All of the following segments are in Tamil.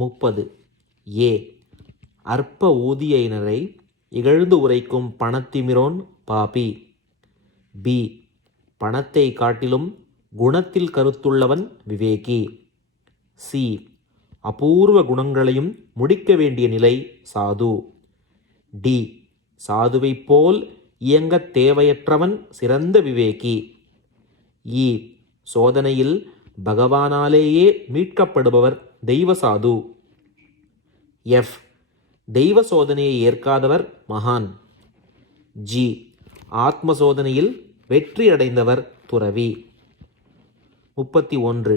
30. ஏ. அற்ப ஊதியினரை இகழ்ந்து உரைக்கும் பணத்திமிரோன் பாபி. பி. பணத்தை காட்டிலும் குணத்தில் கருத்துள்ளவன் விவேகி. சி. அபூர்வ குணங்களையும் முடிக்க வேண்டிய நிலை சாது. டி. சாதுவைப் போல் இயங்கத் தேவையற்றவன் சிறந்த விவேகி. இ. சோதனையில் பகவானாலேயே மீட்கப்படுபவர் தெய்வ சாது. எஃப். தெய்வ சோதனையை ஏற்காதவர் மகான். ஜி. ஆத்ம சோதனையில் வெற்றி அடைந்தவர் துறவி. 31.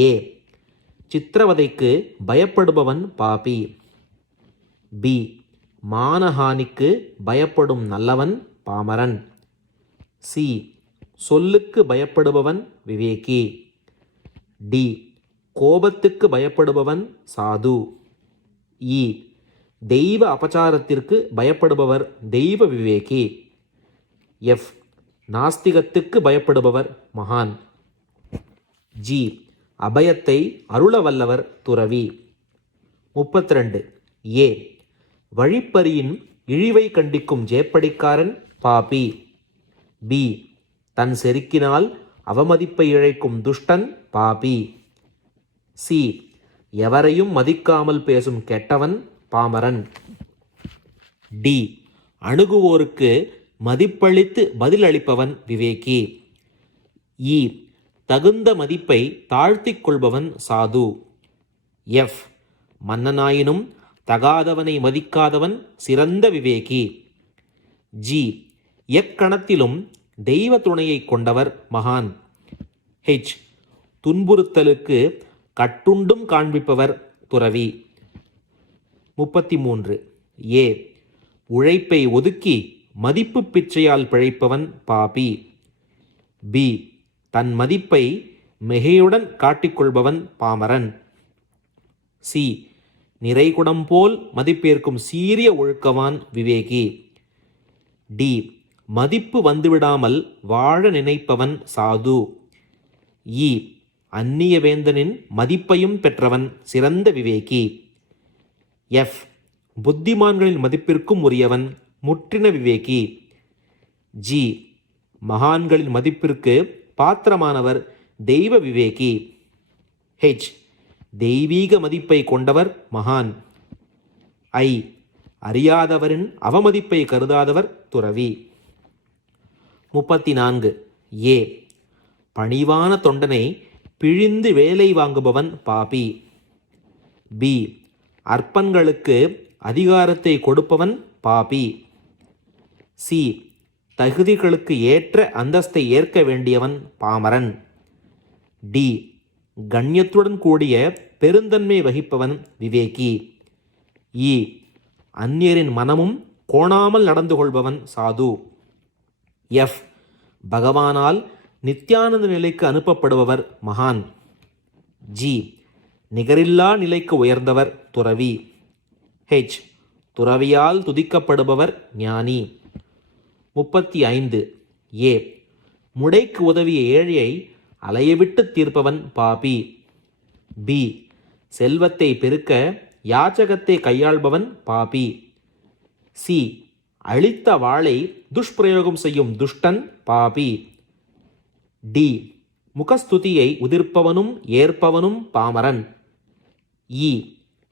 ஏ. சித்திரவதைக்கு பயப்படுபவன் பாபி. பி. மானஹானிக்கு பயப்படும் நல்லவன் பாமரன். சி. சொல்லுக்கு பயப்படுபவன் விவேகி. டி. கோபத்துக்கு பயப்படுபவன் சாது. இ. தெய்வ அபச்சாரத்திற்கு பயப்படுபவர் தெய்வ விவேகி. எஃப். நாஸ்திகத்துக்கு பயப்படுபவர் மகான். ஜி. அபயத்தை அருள வல்லவர் துறவி. 32. ஏ. வழிப்பறியின் இழிவை கண்டிக்கும் ஜேப்படிக்காரன் பாபி. பி. தன் செருக்கினால் அவமதிப்பை இழைக்கும் துஷ்டன் பாபி. சி. எவரையும் மதிக்காமல் பேசும் கெட்டவன் பாமரன். டி. அணுகுவோருக்கு மதிப்பளித்து பதிலளிப்பவன் விவேகி. இ. தகுந்த மதிப்பை தாழ்த்திக் கொள்பவன் சாது. எஃப். மன்னனாயினும் தகாதவனை மதிக்காதவன் சிறந்த விவேகி. ஜி. எக்கணத்திலும் தெய்வ துணையை கொண்டவர் மகான். ஹெச். துன்புறுத்தலுக்கு கட்டுண்டும் காண்பிப்பவர் துறவி. 33. ஏ. உழைப்பை ஒதுக்கி மதிப்பு பிச்சையால் பிழைப்பவன் பாபி. பி. தன் மதிப்பை மிகையுடன் காட்டிக்கொள்பவன் பாமரன். சி. நிறைகுடம் போல் மதிப்பேற்கும் சீரிய ஒழுக்கவான் விவேகி. டி. மதிப்பு வந்துவிடாமல் வாழ நினைப்பவன் சாது. இ. அந்நிய வேந்தனின் மதிப்பையும் பெற்றவன் சிறந்த விவேகி. எஃப். புத்திமான்களின் மதிப்பிற்கும் உரியவன் முற்றின விவேகி. ஜி. மகான்களின் மதிப்பிற்கு பாத்திரமானவர் தெய்வ விவேகி. ஹெச். தெய்வீக மதிப்பை கொண்டவர் மகான். ஐ. அறியாதவரின் அவமதிப்பை கருதாதவர் துறவி. 34. ஏ. பணிவான தொண்டனை பிழிந்து வேலை வாங்குபவன் பாபி. பி. அற்பங்களுக்கு அதிகாரத்தை கொடுப்பவன் பாபி. சி. தகுதிகளுக்கு ஏற்ற அந்தஸ்தை ஏற்க வேண்டியவன் பாமரன். டி. கண்ணியத்துடன் கூடிய பெருந்தன்மை வகிப்பவன் விவேகி. இ. அந்நியரின் மனமும் கோணாமல் நடந்து கொள்பவன் சாது. எஃப். பகவானால் நித்யானந்த நிலைக்கு அனுப்பப்படுபவர் மகான். ஜி. நிகரில்லா நிலைக்கு உயர்ந்தவர் துறவி. ஹெச். துறவியால் துதிக்கப்படுபவர் ஞானி. 35. ஏ. முடைக்கு உதவிய ஏழையை அலையவிட்டு தீர்ப்பவன் பாபி. பி. செல்வத்தை பெருக்க யாச்சகத்தை கையாள்பவன் பாபி. சி. அளித்த வாளை துஷ்பிரயோகம் செய்யும் துஷ்டன் பாபி. டி. முகஸ்துதியை உதிர்ப்பவனும் ஏற்பவனும் பாமரன். இ.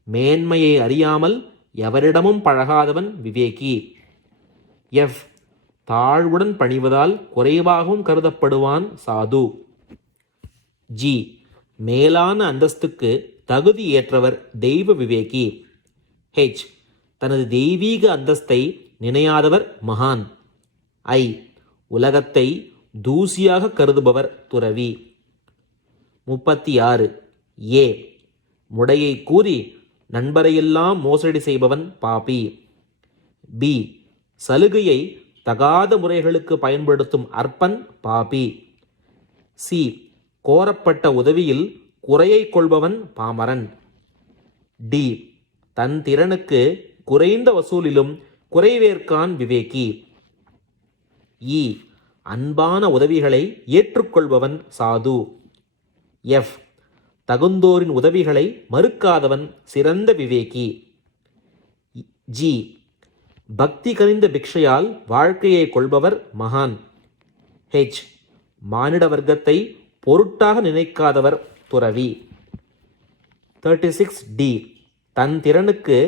மேன்மையை அறியாமல் எவரிடமும் பழகாதவன் விவேகி. எஃப். தாழ்வுடன் பணிவதால் குறைவாகவும் கருதப்படுவான் சாது. ஜி. மேலான அந்தஸ்துக்கு தகுதி ஏற்றவர் தெய்வ விவேகி. ஹெச். தனது தெய்வீக அந்தஸ்தை நினையாதவர் மகான். ஐ. உலகத்தை தூசியாக கருதுபவர் துறவி. 36. ஏ. முடையை கூறி நண்பரையெல்லாம் மோசடி செய்பவன் பாபி. பி. சலுகையை தகாத முறைகளுக்கு பயன்படுத்தும் அற்பன் பாபி. சி. கோரப்பட்ட உதவியில் குறையை கொள்பவன் பாமரன். டி. தன் திறனுக்கு குறைந்த வசூலிலும் குறைவேற்கான் விவேகி. இ. அன்பான உதவிகளை ஏற்றுக்கொள்பவன் சாது. எஃப். தகுந்தோரின் உதவிகளை மறுக்காதவன் சிறந்த விவேகி. ஜி. பக்தி கனிந்த பிக்ஷையால் வாழ்க்கையை கொள்பவர் மகான். ஹெச். மானிட வர்க்கத்தை பொருட்டாக நினைக்காதவர் துறவி. 36D. தன் திறனுக்கு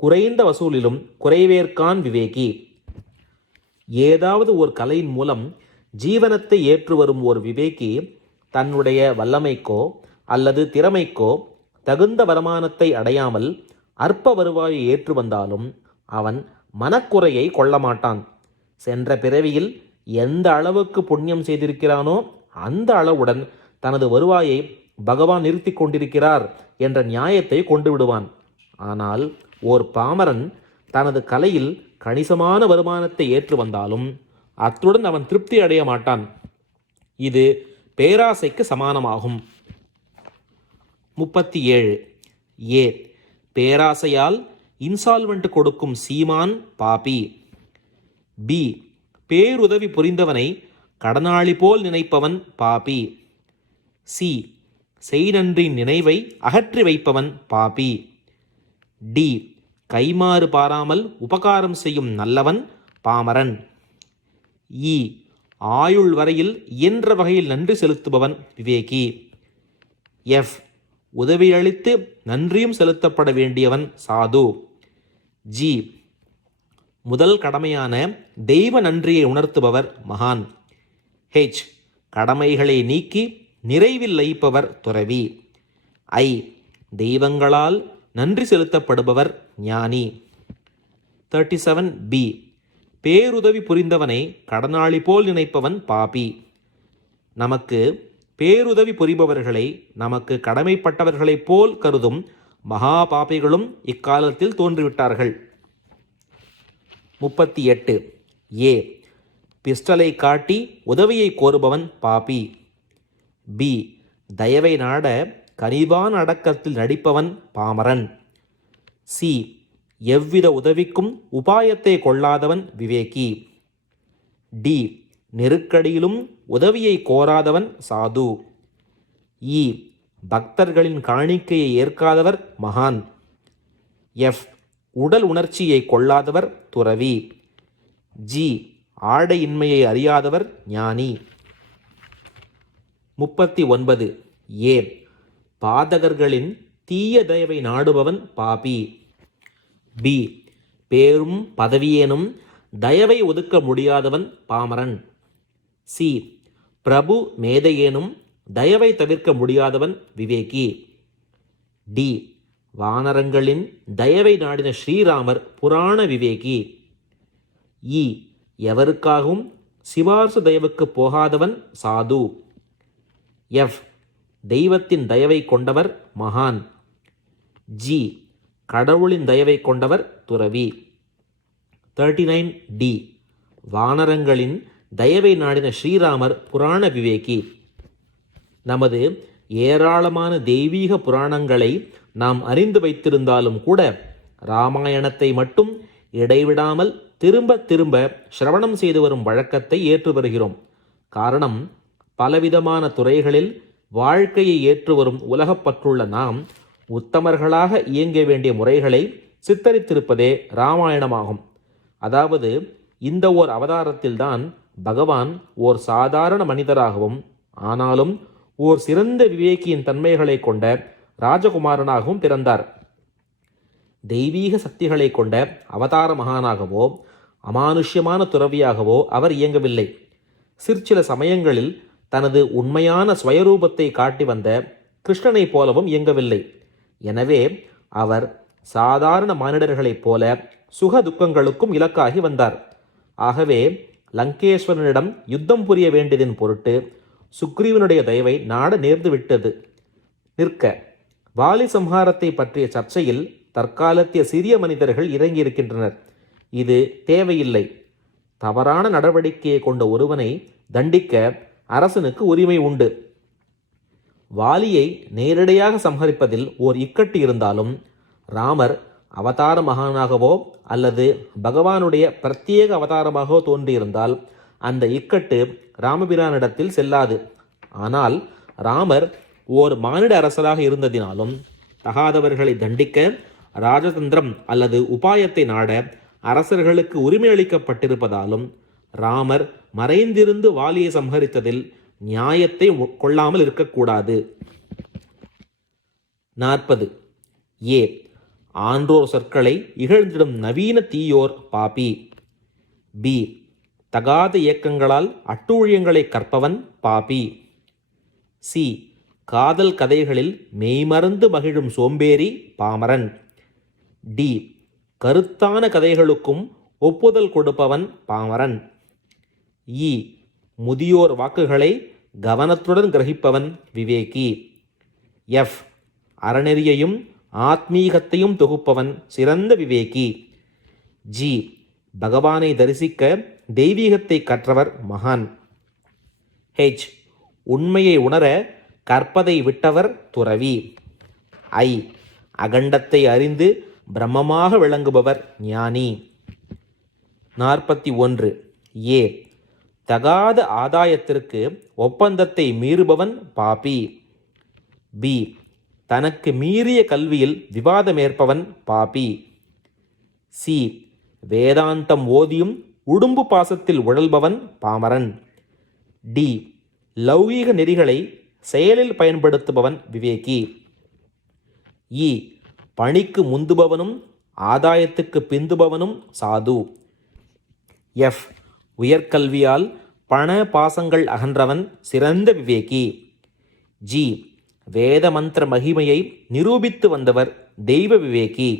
குறைந்த வசூலிலும் குறைவேற்கான் விவேகி. ஏதாவது ஒரு கலையின் மூலம் ஜீவனத்தை ஏற்று வரும் ஒரு விவேகி தன்னுடைய வல்லமைக்கோ அல்லது திறமைக்கோ தகுந்த வருமானத்தை அடையாமல் அற்ப வருவாயை ஏற்று வந்தாலும் அவன் மனக்குறையை கொள்ள மாட்டான். சென்ற பிறவியில் எந்த அளவுக்கு புண்ணியம் செய்திருக்கிறானோ அந்த அளவுடன் தனது வருவாயை பகவான் நிறுத்தி கொண்டிருக்கிறார் என்ற நியாயத்தை கொண்டு விடுவான். ஆனால் ஓர் பாமரன் தனது கலையில் கணிசமான வருமானத்தை ஏற்று வந்தாலும் அத்துடன் அவன் திருப்தி அடைய மாட்டான். இது பேராசைக்கு சமானமாகும். 37. பேராசையால் இன்சால்வெண்ட் கொடுக்கும் சீமான் பாபி. பி. பேருதவி புரிந்தவனை கடனாளி போல் நினைப்பவன் பாபி. சி. செய்நன்றின் நினைவை அகற்றி வைப்பவன் பாபி. டி. கைமாறு பாராமல் உபகாரம் செய்யும் நல்லவன் பாமரன். இ. ஆயுள் வரையில் இயன்ற வகையில் நன்றி செலுத்துபவன் விவேகி. எஃப். உதவியளித்து நன்றியும் செலுத்தப்பட வேண்டியவன் சாது. ஜி. முதல் கடமையான தெய்வ நன்றியை உணர்த்துபவர் மகான். ஹெச். கடமைகளை நீக்கி நிறைவில் லயிப்பவர் துறவி. ஐ. தெய்வங்களால் நன்றி செலுத்தப்படுபவர் ஞானி. 37B. பேருதவி புரிந்தவனை கடனாளி போல் நினைப்பவன் பாபி. நமக்கு பேருதவி புரிபவர்களை நமக்கு கடமைப்பட்டவர்களைப் போல் கருதும் மகா பாபிகளும் இக்காலத்தில் தோன்றிவிட்டார்கள். 38. பிஸ்டலை காட்டி உதவியை கோருபவன் பாபி. பி. தயவை நாட கனிவான அடக்கத்தில் நடிப்பவன் பாமரன். சி. எவ்வித உதவிக்கும் உபாயத்தை கொள்ளாதவன் விவேகி. டி. நெருக்கடியிலும் உதவியை கோராதவன் சாது. இ. பக்தர்களின் காணிக்கையை ஏற்காதவர் மகான். எஃப். உடல் உணர்ச்சியை கொள்ளாதவர் துறவி. ஜி. ஆடையின்மையை அறியாதவர் ஞானி. 39. பாதகர்களின் தீய தயவை நாடுபவன் பாபி. பி. பேரும் பதவியேனும் தயவை ஒதுக்க முடியாதவன் பாமரன். சி. பிரபு மேதையேனும் தயவை தவிர்க்க முடியாதவன் விவேகி. டி. வானரங்களின் தயவை நாடின ஸ்ரீராமர் புராண விவேகி. இ. எவருக்காகவும் சிபார்சு தயவுக்கு போகாதவன் சாது. எஃப். தெய்வத்தின் தயவை கொண்டவர் மகான். ஜி. கடவுளின் தயவை கொண்டவர் துறவி. 39D. வானரங்களின் தயவை நாடின ஸ்ரீராமர் புராண விவேகி. நமது ஏராளமான தெய்வீக புராணங்களை நாம் அறிந்து வைத்திருந்தாலும் கூட இராமாயணத்தை மட்டும் இடைவிடாமல் திரும்ப திரும்ப சிரவணம் செய்து வரும் வழக்கத்தை ஏற்று வருகிறோம். காரணம், பலவிதமான துறைகளில் வாழ்க்கையை ஏற்று வரும் உலகப்பற்றுள்ள நாம் உத்தமர்களாக இயங்க வேண்டிய முறைகளை சித்தரித்திருப்பதே இராமாயணமாகும். அதாவது இந்த ஓர் அவதாரத்தில்தான் பகவான் ஓர் சாதாரண மனிதராகவும் ஆனாலும் ஓர் சிறந்த விவேகியின் தன்மைகளை கொண்ட ராஜகுமாரனாகவும் பிறந்தார். தெய்வீக சக்திகளை கொண்ட அவதார மகானாகவோ அமானுஷ்யமான துறவியாகவோ அவர் இயங்கவில்லை. சிற்சில சமயங்களில் தனது உண்மையான ஸ்வயரூபத்தை காட்டி வந்த கிருஷ்ணனைப் போலவும் இயங்கவில்லை. எனவே அவர் சாதாரண மானிடர்களைப் போல சுக துக்கங்களுக்கும் இலக்காகி வந்தார். ஆகவே லங்கேஸ்வரனிடம் யுத்தம் புரிய வேண்டியதின் பொருட்டு சுக்ரீவனுடைய தயவை நாட நேர்ந்து விட்டது. நிற்க, வாலி சம்ஹாரத்தை பற்றிய சர்ச்சையில் தற்காலத்திய சிறிய மனிதர்கள் இறங்கியிருக்கின்றனர். இது தேவையில்லை. தவறான நடவடிக்கையை கொண்ட ஒருவனை தண்டிக்க அரசனுக்கு உரிமை உண்டு. வாலியை நேரடியாக சம்ஹரிப்பதில் ஓர் இக்கட்டு இருந்தாலும் ராமர் அவதார மகானாகவோ அல்லது பகவானுடைய பிரத்யேக அவதாரமாகவோ தோன்றியிருந்தால் அந்த இக்கட்டு ராமபிரானிடத்தில் செல்லாது. ஆனால் ராமர் ஓர் மானிட அரசராக இருந்ததினாலும் தகாதவர்களை தண்டிக்க ராஜதந்திரம் அல்லது உபாயத்தை நாட அரசர்களுக்கு உரிமை அளிக்கப்பட்டிருப்பதாலும் ராமர் மறைந்திருந்து வாலியை சம்ஹரித்ததில் நியாயத்தை கொள்ளாமல் இருக்கக்கூடாது. 40. ஏ. ஆன்றோர் சொற்களை இகழ்ந்திடும் நவீன தீயோர் பாபி. பி. தகாத இயக்கங்களால் அட்டூழியங்களை கற்பவன் பாபி. சி. காதல் கதைகளில் மெய்மறந்து மகிழும் சோம்பேறி பாமரன். டி. கருத்தான கதைகளுக்கும் ஒப்புதல் கொடுப்பவன் பாமரன். இ. முதியோர் வாக்குகளை கவனத்துடன் கிரகிப்பவன் விவேகி. எஃப். அறநெறியையும் ஆத்மீகத்தையும் தொகுப்பவன் சிறந்த விவேகி. ஜி. பகவானை தரிசிக்க தெய்வீகத்தை கற்றவர் மகான். ஹெச். உண்மையை உணர கற்பதை விட்டவர் துறவி. ஐ. அகண்டத்தை அறிந்து பிரம்மமாக விளங்குபவர் ஞானி. 41. ஏ. தகாத ஆதாயத்திற்கு ஒப்பந்தத்தை மீறுபவன் பாபி. பி. தனக்கு மீறிய கல்வியில் விவாதமேற்பவன் பாபி. சி. வேதாந்தம் ஓதியும் உடும்பு பாசத்தில் உழல்பவன் பாமரன். டி. லௌகீக நெறிகளை செயலில் பயன்படுத்துபவன் விவேகி. இ. பணிக்கு முந்துபவனும் ஆதாயத்துக்கு பிந்துபவனும் சாது. எஃப். உயர்கல்வியால் பண பாசங்கள் அகன்றவன் சிறந்த விவேகி. ஜி. வேத மந்திர மகிமையை நிரூபித்து வந்தவர் தெய்வ விவேகி.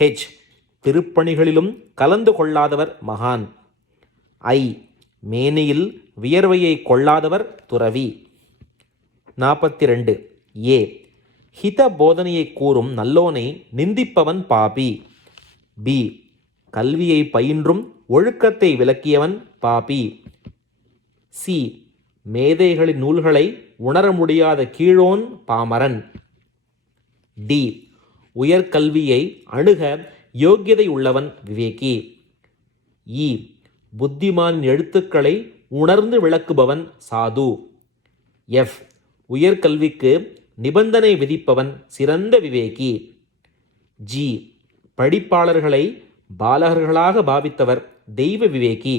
ஹெச். திருப்பணிகளிலும் கலந்து கொள்ளாதவர் மகான். ஐ. மேனியில் வியர்வையை கொள்ளாதவர் துறவி. 42. ஏ. ஹித போதனையை கூறும் நல்லோனை நிந்திப்பவன் பாபி. பி. கல்வியை பயின்றும் ஒழுக்கத்தை விளக்கியவன் பாபி. சி. மேதைகளின் நூல்களை உணர முடியாத கீழோன் பாமரன். டி. உயர்கல்வியை அணுக யோக்கியதை உள்ளவன் விவேகி. இ. புத்திமான் எழுத்துக்களை உணர்ந்து விளக்குபவன் சாது. எஃப். உயர்கல்விக்கு நிபந்தனை விதிப்பவன் சிறந்த விவேகி. ஜி. படிப்பாளர்களை பாலகர்களாக பாவித்தவர் தெய்வ விவேகி.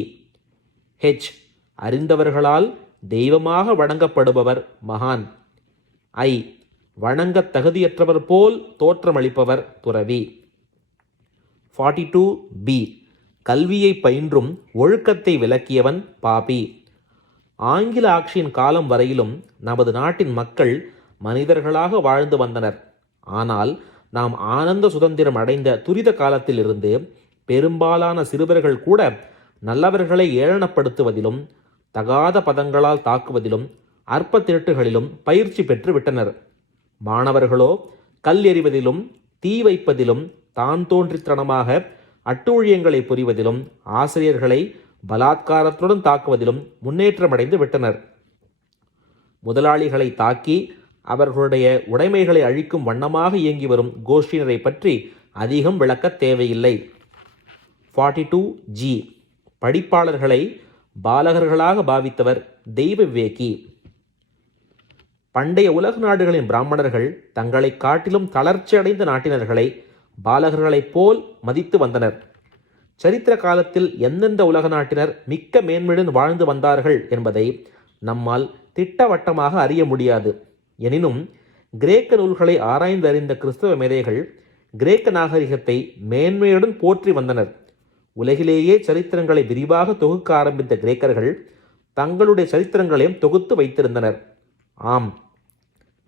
ஹெச். அறிந்தவர்களால் தெய்வமாக வணங்கப்படுபவர் மகான். ஐ. வணங்கத் தகுதியற்றவர் போல் தோற்றமளிப்பவர் துறவி. 42. பி. கல்வியை பயின்றும் ஒழுக்கத்தை விளக்கியவன் பாபி. ஆங்கில ஆட்சியின் காலம் வரையிலும் நமது நாட்டின் மக்கள் மனிதர்களாக வாழ்ந்து வந்தனர். ஆனால் நாம் ஆனந்த சுதந்திரம் அடைந்த துரித காலத்திலிருந்து பெரும்பாலான சிறுவர்கள் கூட நல்லவர்களை ஏளனப்படுத்துவதிலும் தகாத பதங்களால் தாக்குவதிலும் அற்ப திருட்டுகளிலும் பயிற்சி பெற்று விட்டனர். மாணவர்களோ கல் எறிவதிலும் தீ வைப்பதிலும் தான் தோன்றித்தனமாக அட்டூழியங்களை புரிவதிலும் ஆசிரியர்களை பலாத்காரத்துடன் தாக்குவதிலும் முன்னேற்றமடைந்து விட்டனர். முதலாளிகளை தாக்கி அவர்களுடைய உடைமைகளை அழிக்கும் வண்ணமாக இயங்கி வரும் கோஷ்டியினரை பற்றி அதிகம் விளக்க தேவையில்லை. 42. ஜி. படிப்பாளர்களை பாலகர்களாக பாவித்தவர் தெய்வ விவேகி. பண்டைய உலக நாடுகளின் பிராமணர்கள் தங்களை காட்டிலும் தளர்ச்சி அடைந்த நாட்டினர்களை பாலகர்களைப் போல் மதித்து வந்தனர். சரித்திர காலத்தில் எந்தெந்த உலக நாட்டினர் மிக்க மேன்மையுடன் வாழ்ந்து வந்தார்கள் என்பதை நம்மால் திட்டவட்டமாக அறிய முடியாது. எனினும் கிரேக்க நூல்களை ஆராய்ந்து அறிந்த கிறிஸ்தவ மேதைகள் கிரேக்க நாகரிகத்தை மேன்மையுடன் போற்றி வந்தனர். உலகிலேயே சரித்திரங்களை விரிவாக தொகுக்க ஆரம்பித்த கிரேக்கர்கள் தங்களுடைய சரித்திரங்களையும் தொகுத்து வைத்திருந்தனர். ஆம்,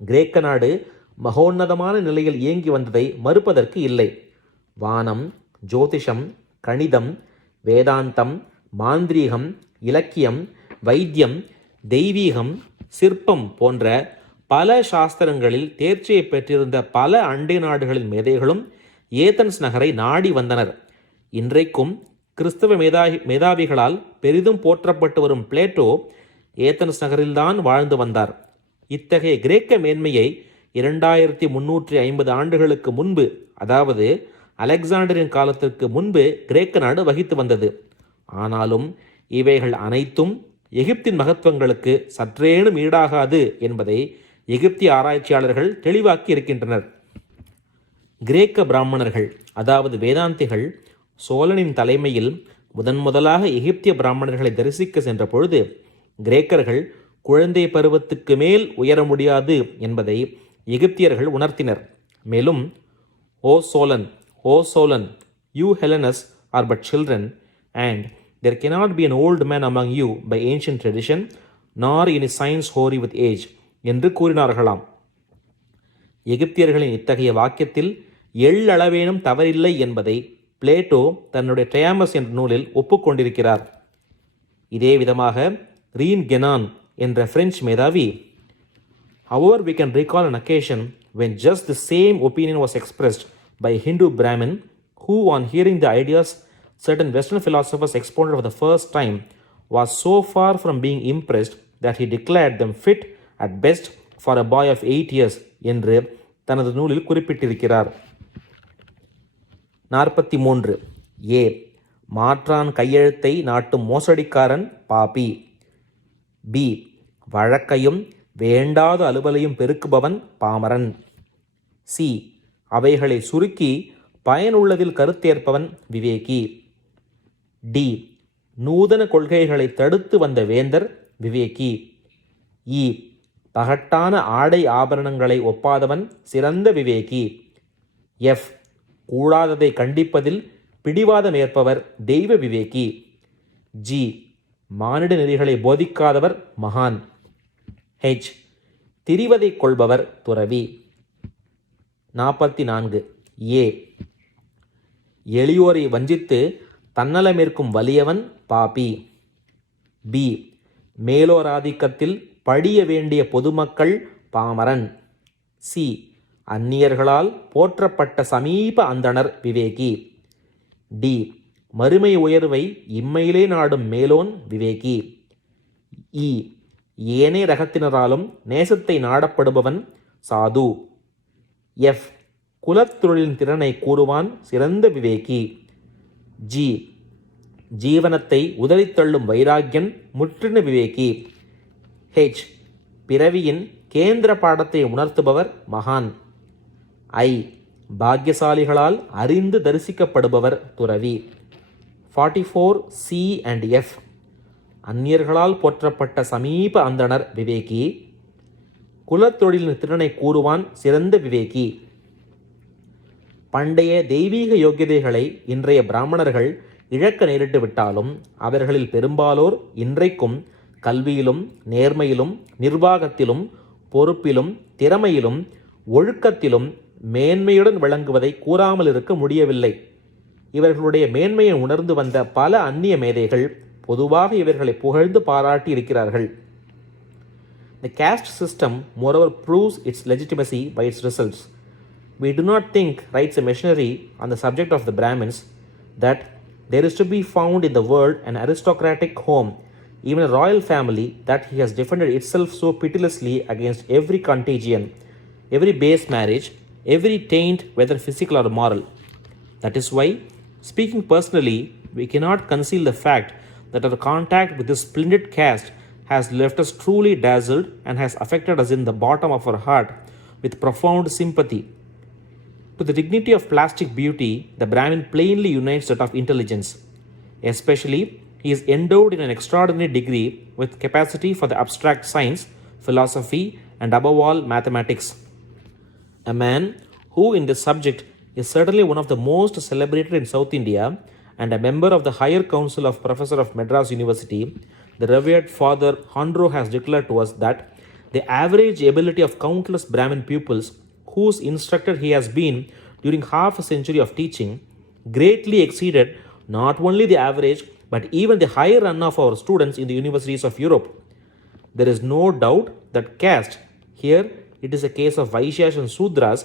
கிரேக்க நாடு மகோன்னதமான நிலையில் இயங்கி வந்ததை மறுப்பதற்கு இல்லை. வானம், ஜோதிஷம், கணிதம், வேதாந்தம், மாந்திரீகம், இலக்கியம், வைத்தியம், தெய்வீகம், சிற்பம் போன்ற பல சாஸ்திரங்களில் தேர்ச்சியை பெற்றிருந்த பல அண்டை நாடுகளின் மேதைகளும் ஏதென்ஸ் நகரை நாடி வந்தனர். இன்றைக்கும் கிறிஸ்தவ மேதாவிகளால் பெரிதும் போற்றப்பட்டு வரும் பிளேட்டோ ஏதென்ஸ் நகரில்தான் வாழ்ந்து வந்தார். இத்தகைய கிரேக்க மேன்மையை 2350 ஆண்டுகளுக்கு முன்பு, அதாவது அலெக்சாண்டரின் காலத்திற்கு முன்பு கிரேக்க நாடு வகித்து வந்தது. ஆனாலும் இவைகள் அனைத்தும் எகிப்தின் மகத்துவங்களுக்கு சற்றேனும் ஈடாகாது என்பதை எகிப்திய ஆராய்ச்சியாளர்கள் தெளிவாக்கி இருக்கின்றனர். கிரேக்க பிராமணர்கள் அதாவது வேதாந்திகள் சோழனின் தலைமையில் முதலாக எகிப்திய பிராமணர்களை தரிசிக்க சென்ற பொழுது கிரேக்கர்கள் குழந்தை பருவத்துக்கு மேல் உயர முடியாது என்பதை எகிப்தியர்கள் உணர்த்தினர். மேலும் O Solon, you Hellenes are but children and there cannot be an old man among you by ancient tradition nor any signs hoary with age என்று கூறினார்களாம். எகிப்தியர்களின் இத்தகைய வாக்கியத்தில் எள்ளளவேனும் தவறில்லை என்பதை பிளேட்டோ தன்னுடைய ட்ரையாமஸ் என்ற நூலில் ஒப்புக்கொண்டிருக்கிறார். இதே விதமாக ரீன் கெனான் என்ற French Medhavi, however we can recall an occasion when just the same opinion was expressed by a Hindu Brahmin who, on hearing the ideas certain Western philosophers expounded for the first time, was so far from being impressed that he declared them fit at best for a boy of 8 years என்று தனது நூலில் குறிப்பிட்டிருக்கிறார். 43. ஏ. மாற்றான் கையெழுத்தை நாட்டும் மோசடிக்காரன் பாபி. பி. வழக்கையும் வேண்டாத அலுவலையும் பெருக்குபவன் பாமரன். சி. அவைகளை சுருக்கி பயனுள்ளதில் கருத்தேற்பவன் விவேகி. டி. நூதன கொள்கைகளை தடுத்து வந்த வேந்தர் விவேகி. இ. பகட்டான ஆடை ஆபரணங்களை ஒப்பாதவன் சிறந்த விவேகி. எஃப். கூடாததை கண்டிப்பதில் பிடிவாதம் ஏற்பவர் தெய்வ விவேகி. ஜி. மானிட நெறிகளை போதிக்காதவர் மகான். ஹெச். திரிவதை கொள்பவர் துறவி. 44. ஏ. எளியோரை வஞ்சித்து தன்னலமேற்கும் வலியவன் பாபி. பி. மேலோராதிக்கத்தில் படிய வேண்டிய பொதுமக்கள் பாமரன். சி. அந்நியர்களால் போற்றப்பட்ட சமீப அந்தணர் விவேகி. டி. மறுமை உயர்வை இம்மையிலே நாடும் மேலோன் விவேகி. இ. ஏனே ரகத்தினராலும் நேசத்தை நாடப்படுபவன் சாது. எஃப். குலத்தொழிலின் திறனை கூறுவான் சிறந்த விவேகி. ஜி. ஜீவனத்தை உதறித்தள்ளும் வைராக்கியன் முற்றின விவேகி. ஹெச். பிறவியின் கேந்திர பாடத்தை உணர்த்துபவர் மகான். ஐ. பாக்கியசாலிகளால் அறிந்து தரிசிக்கப்படுபவர் துறவி. 44. C and F. அந்நியர்களால் போற்றப்பட்ட சமீப அந்தணர் விவேகி. குலத்தொழிலின் திறனை கூறுவான் சிறந்த விவேகி. பண்டைய தெய்வீக யோக்கியதைகளை இன்றைய பிராமணர்கள் இழக்க நேரிட்டு விட்டாலும் அவர்களில் பெரும்பாலோர் இன்றைக்கும் கல்வியிலும் நேர்மையிலும் நிர்வாகத்திலும் பொறுப்பிலும் திறமையிலும் ஒழுக்கத்திலும் மேன்மையுடன் விளங்குவதை கூறாமல் இருக்க முடியவில்லை. இவர்களுடைய மேன்மையை உணர்ந்து வந்த பல அந்நிய மேதைகள் பொதுவாக இவர்களை புகழ்ந்து பாராட்டி இருக்கிறார்கள். The caste system moreover proves its legitimacy by its results. We do not think, writes a missionary on the subject of the Brahmins, that there is to be found in the world an aristocratic home, even a royal family, that he has defended itself so pitilessly against every contagion, every base marriage, every taint, whether physical or moral. That is why, speaking personally, we cannot conceal the fact that our contact with this splendid caste has left us truly dazzled and has affected us in the bottom of our heart with profound sympathy. To the dignity of plastic beauty, the Brahmin plainly unites that of intelligence. Especially, he is endowed in an extraordinary degree with capacity for the abstract science, philosophy, and above all, mathematics. A man who in this subject is certainly one of the most celebrated in South India and a member of the higher council of Professor of Madras University, the revered Father Hondro has declared to us that the average ability of countless Brahmin pupils whose instructor he has been during half a century of teaching greatly exceeded not only the average but even the higher run of our students in the universities of Europe. There is no doubt that caste, here it is a case of Vaishyas and Sudras,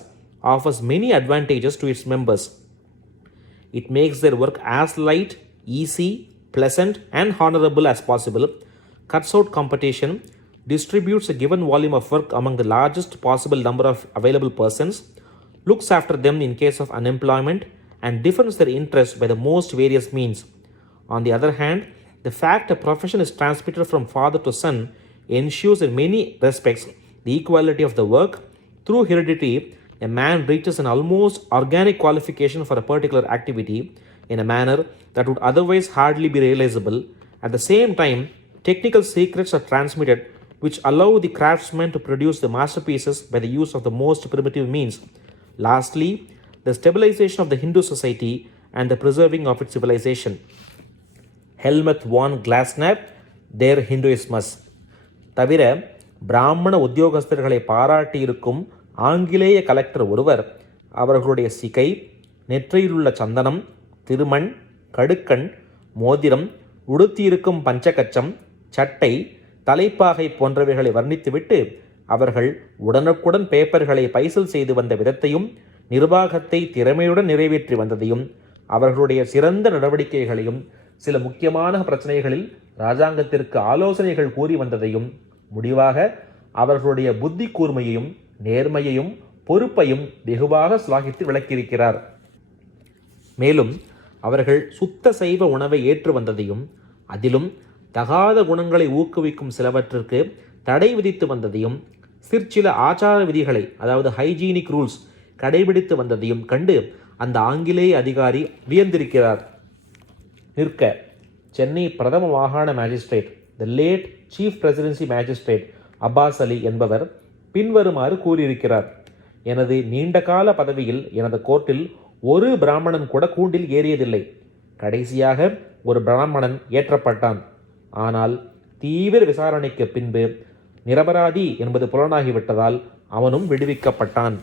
offers many advantages to its members. It makes their work as light, easy, pleasant and honorable as possible, cuts out competition, distributes a given volume of work among the largest possible number of available persons, looks after them in case of unemployment, and defends their interests by the most various means. On the other hand, the fact a profession is transmitted from father to son ensures in many respects the equality of the work. Through heredity, a man reaches an almost organic qualification for a particular activity in a manner that would otherwise hardly be realizable. At the same time, technical secrets are transmitted which allow the craftsman to produce the masterpieces by the use of the most primitive means. Lastly, the stabilization of the Hindu society and the preserving of its civilization. ஹெல்மத் வான் கிளாஸ்னர் தேர் ஹிந்துயிஸ்மஸ். தவிர பிராமண உத்தியோகஸ்தர்களை பாராட்டியிருக்கும் ஆங்கிலேய கலெக்டர் ஒருவர் அவர்களுடைய சிகை, நெற்றியிலுள்ள சந்தனம், திருமண், கடுக்கண், மோதிரம், உடுத்தியிருக்கும் பஞ்சகச்சம், சட்டை, தலைப்பாகை போன்றவைகளை வர்ணித்துவிட்டு அவர்கள் உடனுக்குடன் பேப்பர்களை பைசல் செய்து வந்த விதத்தையும் நிர்வாகத்தை திறமையுடன் நிறைவேற்றி வந்ததையும் அவர்களுடைய சிறந்த நடவடிக்கைகளையும் சில முக்கியமான பிரச்சனைகளில் இராஜாங்கத்திற்கு ஆலோசனைகள் கூறி வந்ததையும் முடிவாக அவர்களுடைய புத்தி கூர்மையையும் நேர்மையையும் பொறுப்பையும் வெகுவாக சிலாகித்து விளக்கியிருக்கிறார். மேலும் அவர்கள் சுத்த சைவ உணவை ஏற்று வந்ததையும் அதிலும் தகாத குணங்களை ஊக்குவிக்கும் சிலவற்றிற்கு தடை விதித்து வந்ததையும் சிற்சில ஆச்சார விதிகளை, அதாவது ஹைஜீனிக் ரூல்ஸ் கடைபிடித்து வந்ததையும் கண்டு அந்த ஆங்கிலேய அதிகாரி வியந்திருக்கிறார். நிற்க சென்னை பிரதம மாகாண magistrate, the late chief presidency magistrate Abbas Ali என்பவர் பின்வருமாறு கூறியிருக்கிறார். எனது நீண்டகால பதவியில் எனது கோர்ட்டில் ஒரு பிராமணன் கூட கூண்டில் ஏறியதில்லை. கடைசியாக ஒரு பிராமணன் ஏற்றப்பட்டான். ஆனால் தீவிர விசாரணைக்கு பின்பு நிரபராதி என்பது புலனாகிவிட்டதால் அவனும் விடுவிக்கப்பட்டான்.